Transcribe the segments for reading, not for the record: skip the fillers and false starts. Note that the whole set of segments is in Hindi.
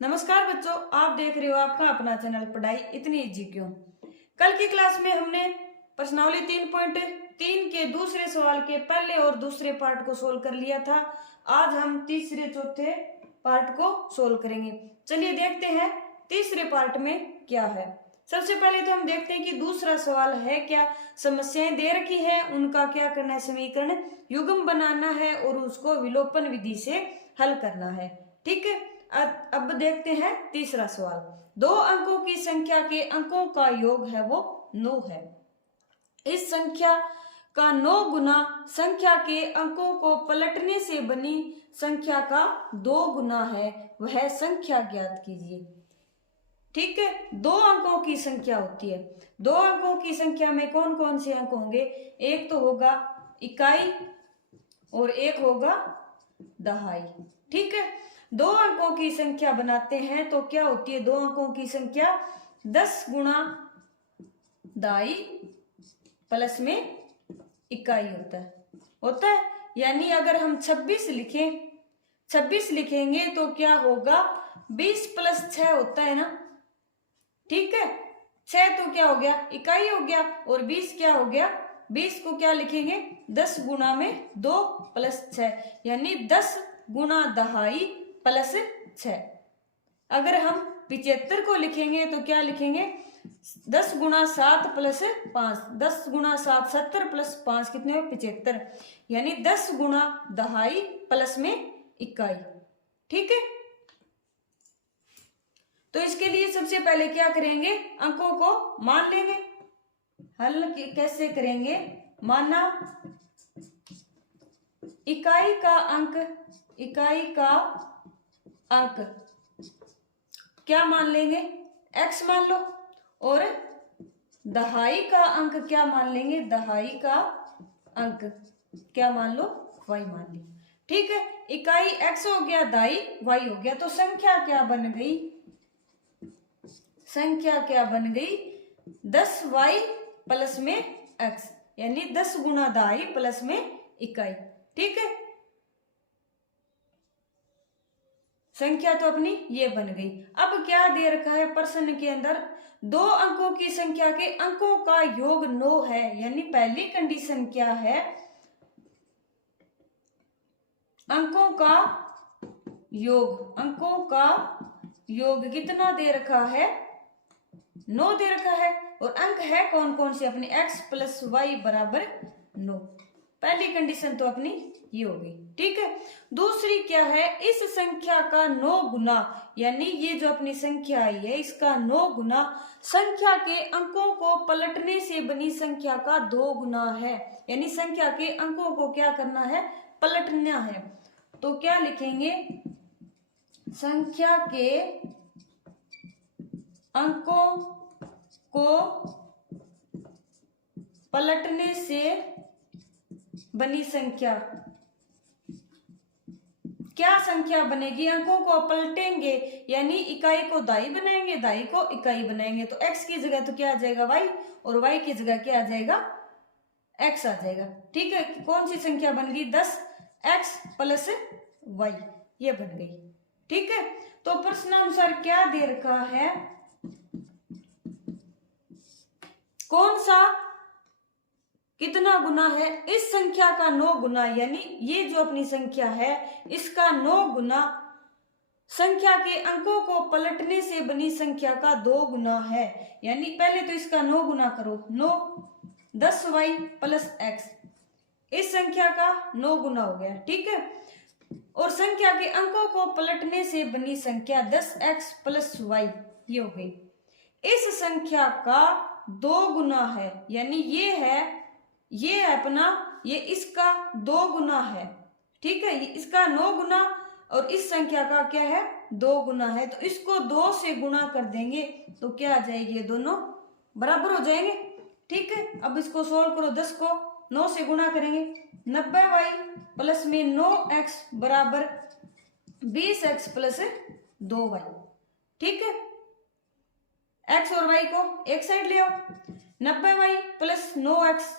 नमस्कार बच्चों, आप देख रहे हो आपका अपना चैनल पढ़ाई इतनी इजी क्यों। कल की क्लास में हमने प्रश्नावली 3.3 के दूसरे सवाल के पहले और दूसरे पार्ट को सोल्व कर लिया था। आज हम तीसरे चौथे पार्ट को सोल्व करेंगे। चलिए देखते हैं तीसरे पार्ट में क्या है। सबसे पहले तो हम देखते हैं कि दूसरा सवाल है क्या। समस्याएं दे रखी है, उनका क्या करना है, समीकरण युग्म बनाना है और उसको विलोपन विधि से हल करना है। ठीक है, अब देखते हैं तीसरा सवाल। 2 अंकों की संख्या के अंकों का योग है वो 9 है। इस संख्या का 9 गुना संख्या के अंकों को पलटने से बनी संख्या का 2 गुना है, वह संख्या ज्ञात कीजिए। ठीक है, 2 अंकों की संख्या होती है। 2 अंकों की संख्या में कौन कौन से अंक होंगे? एक तो होगा इकाई और एक होगा दहाई। ठीक है, 2 अंकों की संख्या बनाते हैं तो क्या होती है? 2 अंकों की संख्या 10 गुणा दहाई प्लस में इकाई होता है। यानी अगर हम 26 लिखेंगे तो क्या होगा? 20 प्लस 6 होता है ना। ठीक है, 6 तो क्या हो गया? इकाई हो गया। और 20 क्या हो गया? 20 को क्या लिखेंगे? 10 गुणा में 2 प्लस 6, यानी 10 गुणा दहाई प्लस 6। अगर हम 75 को लिखेंगे तो क्या लिखेंगे? 10 गुणा 7 प्लस 5, 10 गुणा 7 70 प्लस 5 कितने हुए? 75, यानी 10 गुणा दहाई प्लस में इकाई। ठीक है, तो इसके लिए सबसे पहले क्या करेंगे? अंकों को मान लेंगे। हल कैसे करेंगे? माना इकाई का अंक क्या मान लेंगे? x मान लो। और दहाई का अंक क्या मान लेंगे? दहाई का अंक क्या मान लो? y मान ली। ठीक है, इकाई x हो गया, दहाई y हो गया। तो संख्या क्या बन गई? 10y प्लस में x, यानी 10 गुणा दहाई प्लस में इकाई। ठीक है, संख्या तो अपनी ये बन गई। अब क्या दे रखा है प्रश्न के अंदर? 2 अंकों की संख्या के अंकों का योग 9 है, यानी पहली कंडीशन क्या है? अंकों का योग कितना दे रखा है? 9 दे रखा है। और अंक है कौन कौन से अपने? x प्लस वाई बराबर 9। पहली कंडीशन तो अपनी ये हो गई। ठीक है, दूसरी क्या है? इस संख्या का 9 गुना, यानी ये जो अपनी संख्या आई है इसका 9 गुना संख्या के अंकों को पलटने से बनी संख्या का 2 गुना है। यानी संख्या के अंकों को क्या करना है? पलटना है। तो क्या लिखेंगे? संख्या के अंकों को पलटने से बनी संख्या। क्या संख्या बनेगी? अंकों को पलटेंगे, यानी इकाई को दहाई बनाएंगे, दहाई को इकाई बनाएंगे। तो x की जगह तो क्या आ जाएगा? y, और y की जगह क्या आ जाएगा? x आ जाएगा। ठीक है, कौन सी संख्या बन गई? 10x प्लस y, ये बन गई। ठीक है, तो प्रश्नानुसार क्या दे रखा है? कौन सा कितना गुना है? इस संख्या का 9 गुना, यानी ये जो अपनी संख्या है इसका 9 गुना संख्या के अंकों को पलटने से बनी संख्या का 2 गुना है। यानी पहले तो इसका 9 गुना करो। 9 10y प्लस x, इस संख्या का 9 गुना हो गया। ठीक है, और संख्या के अंकों को पलटने से बनी संख्या 10x प्लस y, ये हो गई। इस संख्या का 2 गुना है, यानी ये है अपना, ये इसका 2 गुना है। ठीक है, इसका 9 गुना और इस संख्या का क्या है? 2 गुना है। तो इसको 2 से गुणा कर देंगे तो क्या आ जाएगी? ये दोनों बराबर हो जाएंगे। ठीक है, अब इसको सोल्व करो। 10 को 9 से गुणा करेंगे, 90y प्लस में 9x बराबर 20x प्लस 2y। ठीक है, x और y को एक साइड ले आओ। 90y plus 9x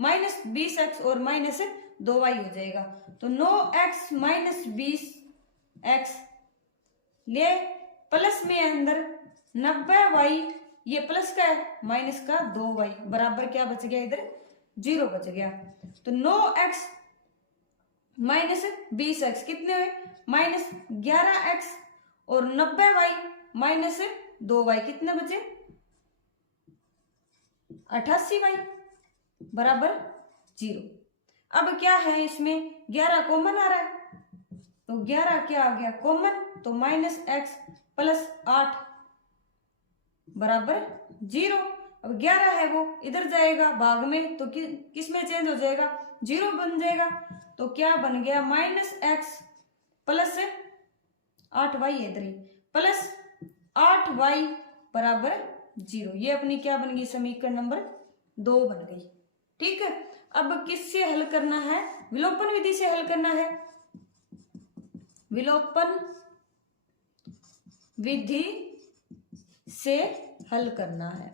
minus 20x और माइनस 2y हो जाएगा। तो 9x माइनस 20x ले प्लस में अंदर 90y, ये प्लस का है, माइनस का 2y बराबर क्या बच गया, इधर 0 बच गया। तो 9x माइनस 20x कितने हुए, माइनस 11x, और 90y माइनस 2y कितने बचे, 88y बराबर 0। अब क्या है, इसमें 11 कॉमन आ रहा है, तो 11 क्या आ गया कॉमन, तो माइनस x प्लस 8 बराबर 0। अब 11 है वो इधर जाएगा भाग में, तो किस में चेंज हो जाएगा, 0 बन जाएगा। तो क्या बन गया, माइनस x प्लस 8y इधर ही, प्लस 8y बराबर 0। ये अपनी क्या बन गई, समीकरण नंबर 2 बन गई। ठीक है, अब किससे हल करना है, विलोपन विधि से हल करना है। विलोपन विधि से हल करना है।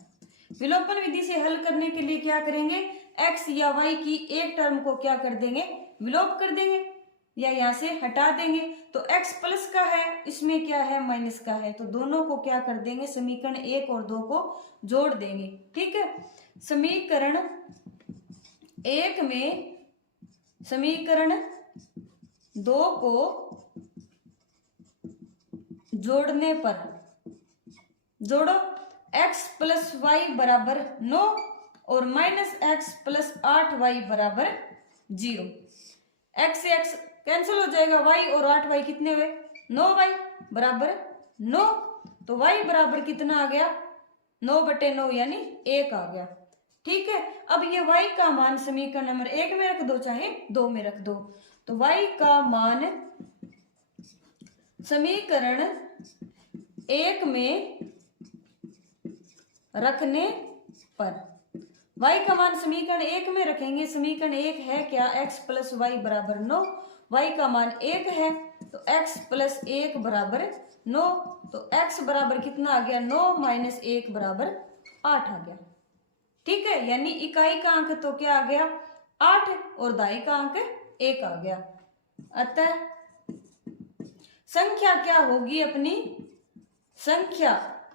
विलोपन विधि से हल करने के लिए क्या करेंगे, x या y की एक टर्म को क्या कर देंगे, विलोप कर देंगे या यहां से हटा देंगे। तो x प्लस का है, इसमें क्या है माइनस का है, तो दोनों को क्या कर देंगे, समीकरण 1 और 2 को जोड़ देंगे। ठीक है, समीकरण 1 में समीकरण 2 को जोड़ने पर, जोड़ो, x प्लस वाई बराबर 9 और माइनस x प्लस 8y बराबर 0। x से x कैंसिल हो जाएगा, y और 8y कितने हुए, 9y बराबर 9। तो y बराबर कितना आ गया, 9/9 यानी 1 आ गया। ठीक है, अब ये y का मान समीकरण नंबर 1 में रख दो चाहे 2 में रख दो। तो y का मान समीकरण 1 में रखने पर, y का मान समीकरण 1 में रखेंगे, समीकरण 1 है क्या, x प्लस वाई बराबर 9, y का मान 1 है, तो x प्लस 1 बराबर 9, तो x बराबर कितना आ गया, 9 माइनस 1 बराबर 8 आ गया। ठीक है, यानी इकाई का अंक तो क्या आ गया 8 और दाई का अंक 1 आ गया। अतः संख्या क्या होगी अपनी, संख्या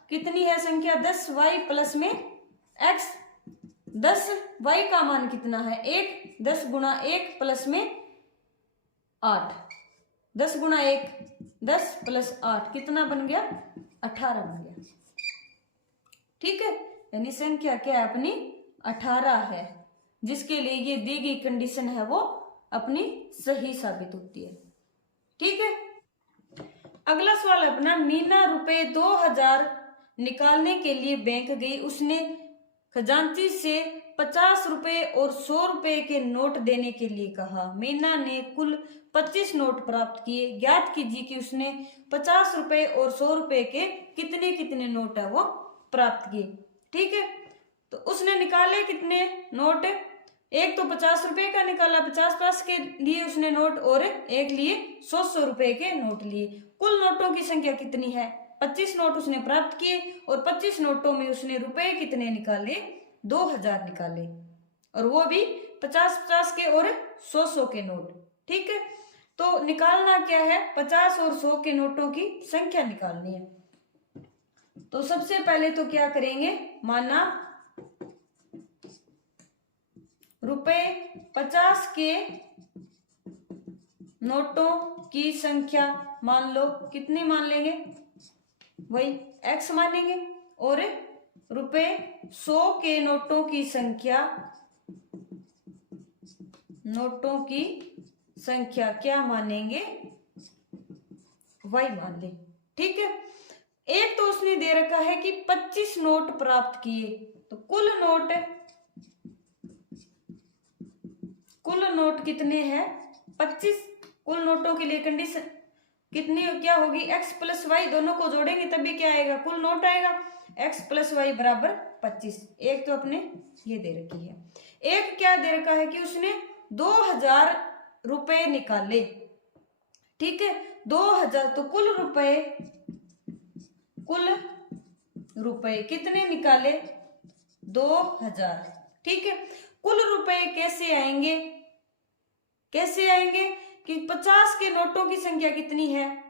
कितनी है, संख्या 10y प्लस में x, 10y का मान कितना है 1, 10 गुणा 1 प्लस में 8, 10 गुणा 1 10 प्लस 8 कितना बन गया, 18 बन गया। ठीक है, यानी संख्या क्या है अपनी 18 है, जिसके लिए ये दी गई कंडीशन है वो अपनी सही साबित होती है। ठीक है, अगला सवाल अपना, मीना रुपए 2000 निकालने के लिए बैंक गई, उसने खजांची से 50 रुपए और 100 रुपए के नोट देने के लिए कहा। मीना ने कुल 25 नोट प्राप्त किए, ज्ञात कीजिए कि उसने 50 रुपए और 100 रुपए के कितने कितने नोट है वो प्राप्त किए। ठीक है, तो उसने निकाले कितने नोट, एक तो 50 रुपए का निकाला, 50 के लिए उसने नोट, और एक लिए 100 रुपए के नोट लिए। कुल नोटों की संख्या कितनी है, 25 नोट उसने प्राप्त किए और 25 नोटों में उसने रुपए कितने निकाले, 2000 निकाले, और वो भी 50 के और 100 के नोट। ठीक है, तो निकालना क्या है, 50 और 100 के नोटों की संख्या निकालनी है। तो सबसे पहले तो क्या करेंगे, माना रुपए 50 के नोटों की संख्या मान लो कितनी मान लेंगे, वही x मानेंगे, और रुपए 100 के नोटों की संख्या, नोटों की संख्या क्या मानेंगे, y मान ले। ठीक है, एक तो उसने दे रखा है कि 25 नोट प्राप्त किए, तो कुल नोट कितने हैं 25। कुल नोटों के लिए कंडीशन कितनी क्या होगी, x प्लस वाई, दोनों को जोड़ेंगे तभी क्या आएगा, कुल नोट आएगा, x प्लस वाई बराबर 25। एक तो अपने ये दे रखी है, एक क्या दे रखा है कि उसने 2000 रुपए निकाले। ठीक है, 2000, तो कुल रुपए कितने निकाले, 2000। ठीक है, कुल रुपए कैसे आएंगे कि 50 के नोटों की संख्या कितनी है,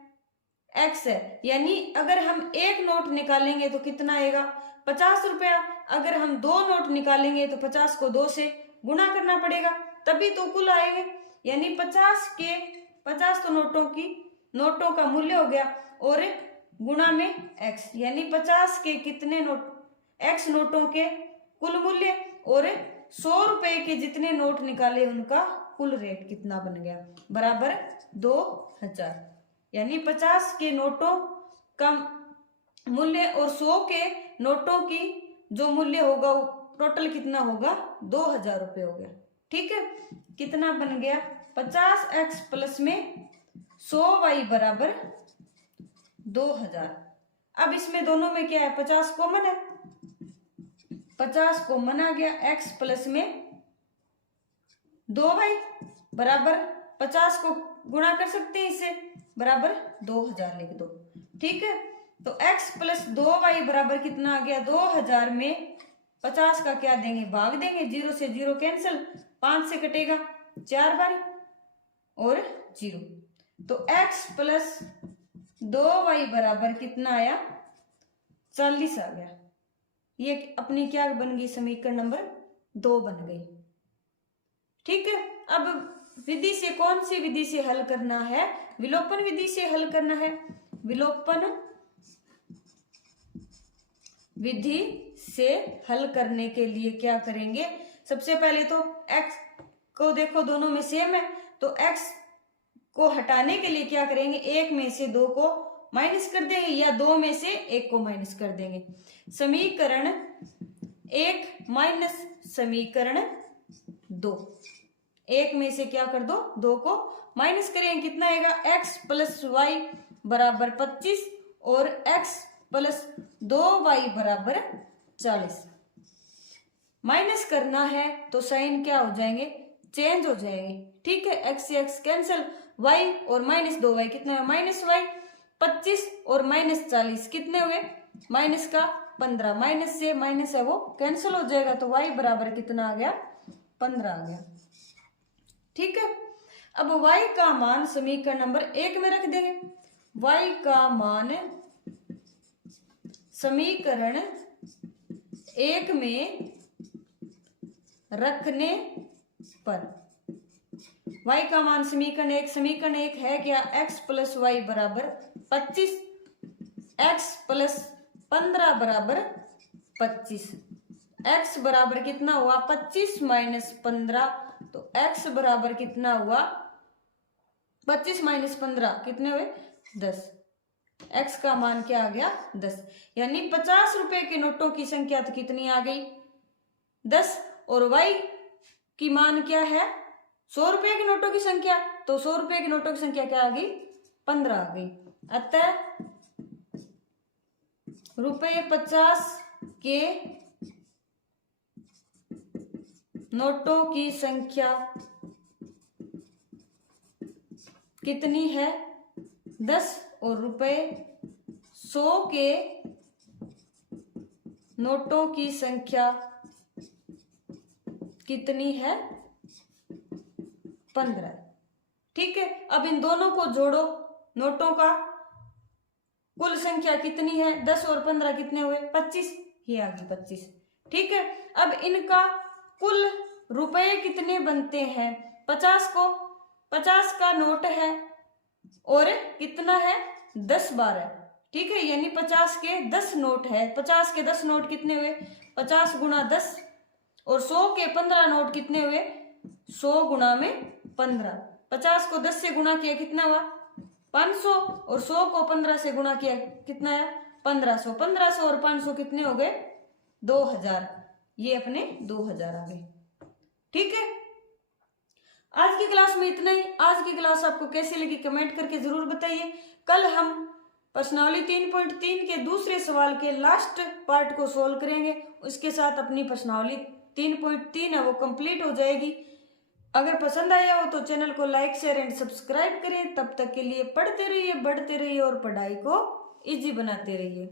एक्स है, यानी अगर हम एक नोट निकालेंगे तो कितना आएगा 50 रुपया। अगर हम 2 नोट निकालेंगे तो 50 को 2 से गुणा करना पड़ेगा, तभी तो कुल आएंगे। यानी 50 तो नोटों का मूल्य हो गया और गुणा में एक्स, यानी 50 के कितने नोट, एक्स नोटों के कुल मूल्य और 100 रुपए के जितने नोट निकाले उनका कुल रेट कितना बन गया, बराबर 2000। यानी 50 के नोटों का मूल्य और 100 के नोटों की जो मूल्य होगा वो टोटल कितना होगा 2000 रुपये हो गया। ठीक है, कितना बन गया 50x प्लस में 100y बराबर 2000। अब इसमें दोनों में क्या है 50 कॉमन है, 50 कॉमन आ गया, x प्लस में 2y बराबर 50 को गुणा कर सकते हैं इससे, बराबर 2000 लिख दो। ठीक है, तो x प्लस 2y बराबर कितना आ गया 2000 में 50 का क्या देंगे भाग देंगे, 0 से 0 कैंसिल, 5 से कटेगा 4 बारी और 0, तो x प्लस 2y बराबर कितना आया 40 आ गया। ये अपनी क्या बन गई समीकरण नंबर 2 बन गई। ठीक है, अब विधि से कौन सी विधि से हल करना है, विलोपन विधि से हल करना है। विलोपन विधि से हल करने के लिए क्या करेंगे, सबसे पहले तो x को देखो दोनों में सेम है, तो x को हटाने के लिए क्या करेंगे 1 में से 2 को माइनस कर देंगे या 2 में से 1 को माइनस कर देंगे। समीकरण 1 माइनस समीकरण 2, 1 में से क्या कर दो 2 को माइनस करेंगे, कितना आएगा x प्लस वाई बराबर 25 और x प्लस 2y बराबर 40। माइनस करना है तो साइन क्या हो जाएंगे चेंज हो जाएंगे। ठीक है, x से x कैंसिल, y और माइनस 2y कितना है माइनस y, 25 और माइनस 40 कितने हुए माइनस का 15, माइनस से माइनस है वो कैंसिल हो जाएगा, तो y बराबर कितना आ गया 15 आ गया। ठीक है, अब y का मान समीकरण नंबर 1 में रख देंगे। y का मान समीकरण 1 में रखने पर y का मान समीकरण 1 है क्या x प्लस वाई बराबर 25, x प्लस 15 बराबर 25, x बराबर कितना हुआ 25 माइनस 15, तो x बराबर कितना हुआ 25 माइनस 15 कितने हुए 10, x का मान क्या आ गया 10। यानी 50 रुपए के नोटों की संख्या तो कितनी आ गई 10, और y की मान क्या है 100 रुपए के नोटों की संख्या, तो 100 रुपए के नोटों की संख्या क्या आ गई 15 आ गई। अतः ₹50 के नोटों की संख्या कितनी है 10 और ₹100 के नोटों की संख्या कितनी है 15। ठीक है, अब इन दोनों को जोड़ो, नोटों का कुल संख्या कितनी है 10 और 15 कितने हुए 25, ये आ गई 25। ठीक है, अब इनका कुल रुपए कितने बनते हैं 50 का नोट है और कितना है 10 बार है। ठीक है, यानी 50 के 10 नोट है, 50 के 10 नोट कितने हुए 50 गुणा 10, और 100 के 15 नोट कितने हुए 100 गुणा में 15। 50 को 10 से गुणा किया कितना हुआ 500, और 100 को 15 से गुणा किया कितना है 1500। 1500 और 500 कितने हो गए 2000, ये अपने 2000 आ गए। ठीक है, आज की क्लास में इतना ही। आज की क्लास आपको कैसी लगी कमेंट करके जरूर बताइए। कल हम प्रश्नावली 3.3 के दूसरे सवाल के लास्ट पार्ट को सोल्व करेंगे, उसके साथ अपनी प्रश्नावली 3.3 है वो कंप्लीट हो जाएगी। अगर पसंद आया हो तो चैनल को लाइक शेयर एंड सब्सक्राइब करें। तब तक के लिए पढ़ते रहिए, बढ़ते रहिए और पढ़ाई को इजी बनाते रहिए।